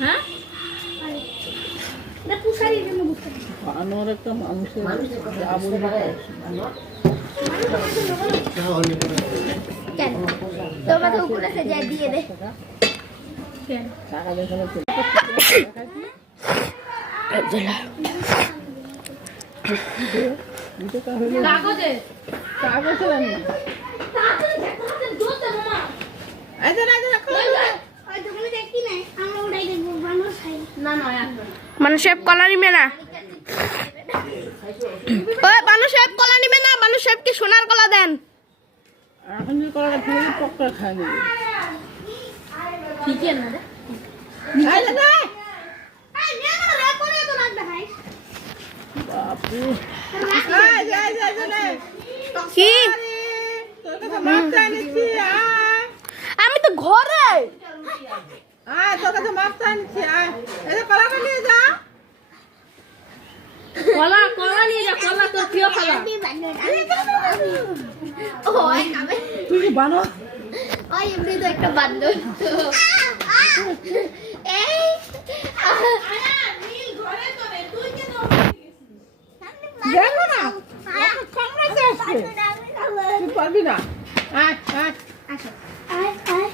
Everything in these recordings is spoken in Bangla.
হ্যাঁ না পুষারি জন্য বুঝতে বানর একটা মানুষের আবুল কেন তোমরা তো উপরে সে যাই দিয়ে দে কেন টাকা দেখালে কাগজে কাগজে রানি মানুষের কলা নিবে না ওই মানুষের কলা নিবে না মানুষের কি সোনার কলা দেন এখন যে কলাটা ফেলে পক্কা খায় নি ঠিক আছে না বাপরে কি আমি তো ঘরে কলা কলা নিয়ে যা কলা তোর প্রিয় কলা ওই খাবে তুই কি বানর ওই এমনি তো একটা বান্দর এই দেখো না কামড়াতে আসছে তুই পারবি না আয় আয় আসো আয় আয়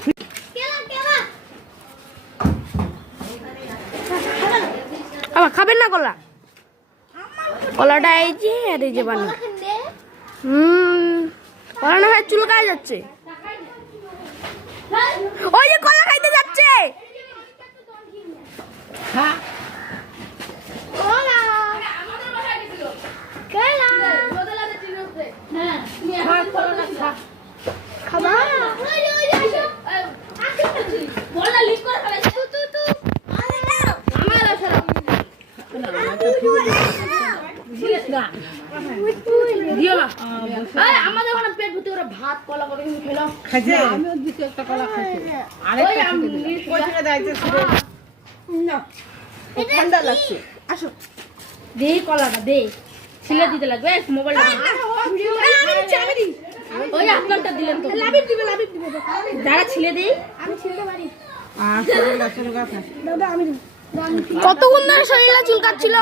কেলা কেলা আবার খাবেন না কলা কলাটা এই যে আর এই যে বানর কলা না হয় চুলকায় যাচ্ছে ওই যে কলা খাইতে যাচ্ছে হ্যাঁ কলা কেলা হ্যাঁ খা কলাটা খা খাবা ওই ওই আসো বললা লিক করে ফেলে তু আমার আসো দিও না আরে আমাদের ওখানে পেট ভর্তি করে ভাত কলা করে খেলো খাইছে আমিও দিছি একটা কলা খাইছি আরেকটা খেতে দিলাম কই থেকে যাইতে না ঠান্ডা লাগছে আসো দে কলাটা দে ছিলে দিতে লাগবে মোবাইলটা ওই আপনারটা দিলেন তো লাভিট দিবে যারা ছিলে দেই আমি ছিলতে পারি আর চলে গেছে দাদা আমি কতক্ষণ ধরে শরীরে চুলকাচ্ছিল